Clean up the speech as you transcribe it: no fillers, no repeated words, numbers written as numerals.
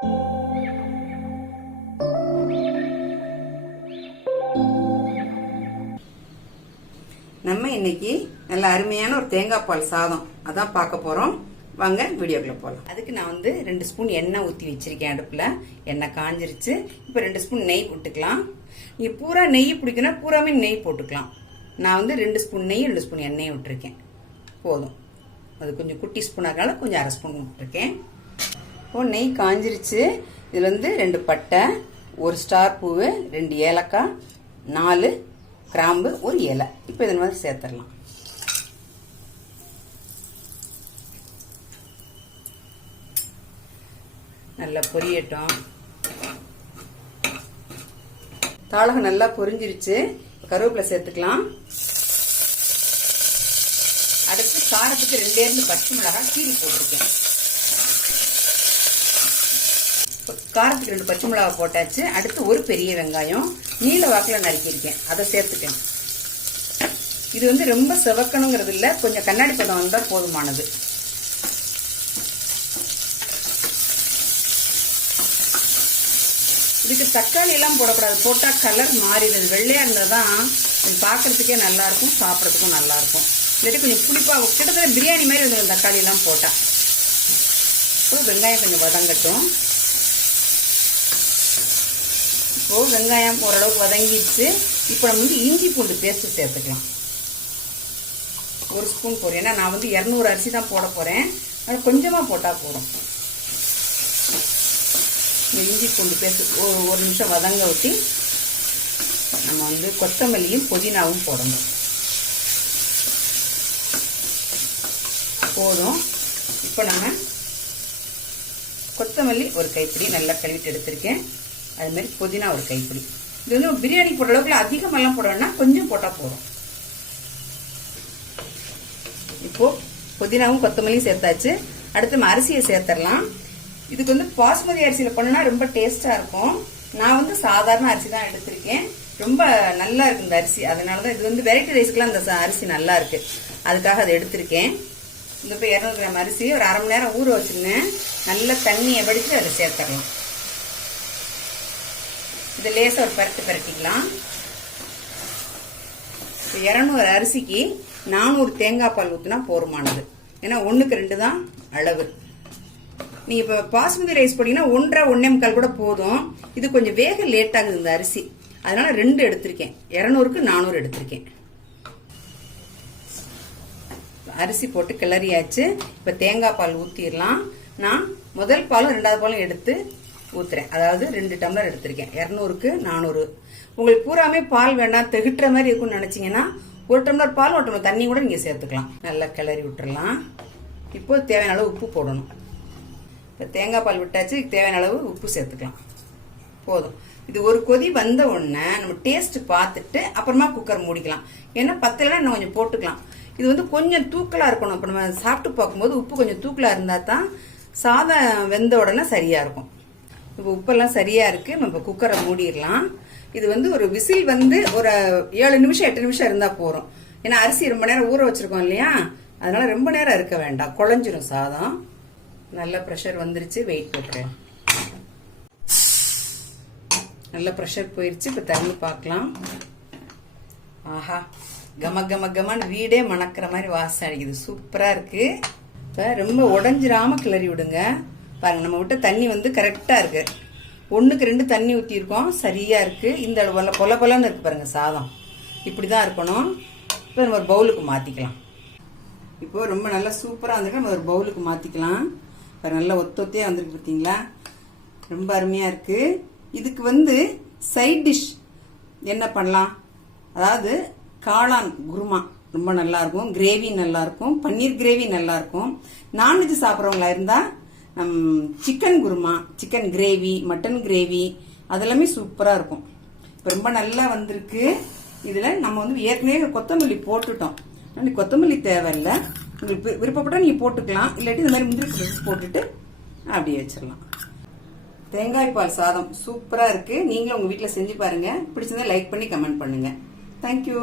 நம்ம இன்னைக்கு நல்ல அருமையான ஒரு தேங்காய் பால் சாதம் அதான் பார்க்க போறோம். வாங்க வீடியோக்குள்ள போகலாம். அதுக்கு நான் 2 ஸ்பூன் எண்ணெய் ஊற்றி வச்சிருக்கேன். அடுப்புல எண்ணெய் காஞ்சிருச்சு. இப்போ 2 ஸ்பூன் நெய் போட்டுக்கலாம். நீங்க பூரா நெய் பிடிக்கணும், பூராமே நெய் போட்டுக்கலாம். நான் 2 ஸ்பூன் நெய் 2 ஸ்பூன் எண்ணெய் விட்டுருக்கேன். போதும். அது கொஞ்சம் குட்டி ஸ்பூனாக இருந்தாலும் கொஞ்சம் அரை ஸ்பூன் விட்டுருக்கேன். இப்போ நெய் காஞ்சிருச்சு. இதுல 2 பட்டை, 1 ஸ்டார் பூவு, 2 ஏலக்காய், 4 கிராம்பு, 1 இலை. இப்போ இதன் மாதிரி சேர்த்துடலாம். நல்லா பொரியட்டும். தாளகம் நல்லா பொரிஞ்சிருச்சு. கருவேப்பிலை சேர்த்துக்கலாம். அடுத்து காரத்துக்கு 2 பச்சை மிளகாய் கீரி போட்டிருக்கேன். காரத்துக்கு 2 பச்சை மிளகாய் போட்டாச்சு. அடுத்து 1 பெரிய வெங்காயம் நீல வாக்கில் நறுக்கியிருக்கேன், அதை சேர்த்துக்கேன். இது ரொம்ப செவக்கணுங்கிறது இல்லை, கொஞ்சம் கண்ணாடி பதம் வந்தால் போதுமானது. இதுக்கு தக்காளி எல்லாம் போடக்கூடாது, போட்டால் கலர் மாறிடுது. வெள்ளையா இருந்தால் தான் பார்க்கறதுக்கே நல்லா இருக்கும், சாப்பிட்றதுக்கும் நல்லா இருக்கும். இல்லாட்டி கொஞ்சம் புளிப்பாக கிட்டத்தட்ட பிரியாணி மாதிரி வந்து தக்காளி எல்லாம் போட்டால். இப்போ வெங்காயம் கொஞ்சம் வதங்கட்டும். இப்போ வெங்காயம் ஓரளவுக்கு வதங்கிடுச்சு. இப்போ நம்ம இஞ்சி பூண்டு பேஸ்ட் சேர்த்துக்கலாம். 1 ஸ்பூன் போடுறேன். ஏன்னா நான் 200 அரிசி தான் போட போறேன், அதனால கொஞ்சமா போட்டா போதும். இந்த இஞ்சி பூண்டு பேஸ்ட் 1 நிமிஷம் வதங்க ஊற்றி நம்ம கொத்தமல்லியும் புதினாவும் போடணும். போதும். இப்போ நம்ம கொத்தமல்லி 1 கைப்பிடி நல்லா கழுவிட்டு எடுத்திருக்கேன். அது மாதிரி புதினா 1 கைப்பிடி. இது பிரியாணி போடுற அளவுக்கு அதிகமெல்லாம் போடணும்னா கொஞ்சம் போட்டா போதும். இப்போ புதினாவும் கொத்தமல்லியும் சேர்த்தாச்சு. அடுத்து நம்ம அரிசியை சேர்த்துடலாம். இதுக்கு பாஸ்மதி அரிசியில பண்ணா ரொம்ப டேஸ்டா இருக்கும். நான் சாதாரண அரிசி தான் எடுத்திருக்கேன். ரொம்ப நல்லா இருக்கு இந்த அரிசி. அதனாலதான் இது வெரைட்டி ரைஸ்க்குலாம் இந்த அரிசி நல்லா இருக்கு, அதுக்காக அதை எடுத்திருக்கேன். இப்போ 200 கிராம் அரிசி ஒரு அரை மணி நேரம் ஊற வச்சிருந்தேன். நல்ல தண்ணியை வடித்து அதை சேர்த்துடலாம். இது லேசா ஒரு பரட்டிக்கலாம். 200 அரிசிக்கு 400 தேங்காய் பால் ஊற்றினா போதுமானது. ஏன்னா 1க்கு 2 தான் அளவு. நீங்க இப்ப பாஸ்மதி ரைஸ் போட்டீங்கன்னா 1.5 1.25 கூட போதும். இது கொஞ்சம் வேக லேட் ஆகுது இந்த அரிசி, அதனால 2 எடுத்திருக்கேன். 200க்கு 400 எடுத்திருக்கேன். அரிசி போட்டு கிளறியாச்சு. இப்ப தேங்காய் பால் ஊத்திடலாம். நான் முதல் பாலும் 2வது பாலும் எடுத்து ஊத்துறேன். அதாவது 2 டம்ளர் எடுத்திருக்கேன். 200க்கு 400. உங்களுக்கு பூராமே பால் வேண்டாம், திகட்டுற மாதிரி இருக்கும்னு நினைச்சீங்கன்னா 1 டம்ளர் பால் 1 டம்ளர் தண்ணி கூட நீங்க சேர்த்துக்கலாம். நல்லா கிளறி விட்டுறலாம். இப்போ தேவையான அளவு உப்பு போடணும். இப்போ தேங்காய் பால் விட்டாச்சு, தேவையான அளவு உப்பு சேர்த்துக்கலாம். போதும். இது ஒரு கொதி வந்த உடனே நம்ம டேஸ்ட் பார்த்துட்டு அப்புறமா குக்கர் மூடிக்கலாம். ஏன்னா பத்தலைன்னா இன்னும் கொஞ்சம் போட்டுக்கலாம். இது கொஞ்சம் தூக்கலா இருக்கணும். இப்போ நம்ம சாப்பிட்டு பார்க்கும்போது உப்பு கொஞ்சம் தூக்கலா இருந்தா தான் சாதம் வெந்த உடனே சரியா இருக்கும். இப்போ உப்பெல்லாம் சரியா இருக்கு. நம்ம இப்போ குக்கரை மூடிடலாம். இது ஒரு விசில் ஒரு 7 நிமிஷம் 8 நிமிஷம் இருந்தா போறோம். ஏன்னா அரிசி ரொம்ப நேரம் ஊற வச்சிருக்கோம் இல்லையா, அதனால ரொம்ப நேரம் இருக்க வேண்டாம், குழஞ்சிரும் சாதம். நல்ல பிரஷர் வந்துருச்சு. வெயிட் போட்டுறேன். நல்ல பிரஷர் போயிருச்சு. இப்ப திறந்து பார்க்கலாம். ஆஹா, கம கம கமன்னு வீடே மணக்கிற மாதிரி வாசம் அடிக்குது. சூப்பரா இருக்கு. இப்ப ரொம்ப உடஞ்சிராம கிளறி விடுங்க. பாருங்க, நம்ம விட்ட தண்ணி கரெக்டா இருக்கு. 1க்கு 2 தண்ணி ஊத்தி இருக்கோம், சரியா இருக்கு. இந்த அளவுல பொல பொலன்னு இருக்கு பாருங்க சாதம். இப்படிதான் இருக்கணும். இப்ப நம்ம ஒரு பவுலுக்கு மாத்திக்கலாம். இப்போ ரொம்ப நல்லா சூப்பரா வந்துருக்கு. நம்ம ஒரு பவுலுக்கு மாத்திக்கலாம். நல்லா ஒத்தொத்தையா வந்துருக்கு பார்த்தீங்களா, ரொம்ப அருமையா இருக்கு. இதுக்கு சைட் டிஷ் என்ன பண்ணலாம், அதாவது காளான் குருமா ரொம்ப நல்லா இருக்கும், கிரேவி நல்லா இருக்கும், பன்னீர் கிரேவி நல்லா இருக்கும். நான்வெஜ் சாப்பிட்றவங்களா இருந்தா chicken kurma, chicken gravy, mutton gravy அதெல்லாமே சூப்பரா இருக்கும். இப்ப ரொம்ப நல்லா வந்திருக்கு. இதுல நம்ம ஏற்கனவே கொத்தமல்லி போட்டுட்டோம், கொத்தமல்லி தேவையில்லை. உங்களுக்கு விருப்பப்பட்டா நீங்க போட்டுக்கலாம், இல்லாட்டி இந்த மாதிரி முந்திரி போட்டுட்டு அப்படியே வச்சிடலாம். தேங்காய் பால் சாதம் சூப்பரா இருக்கு. நீங்களும் உங்க வீட்டுல செஞ்சு பாருங்க. பிடிச்சிருந்தா லைக் பண்ணி கமெண்ட் பண்ணுங்க. தேங்க்யூ.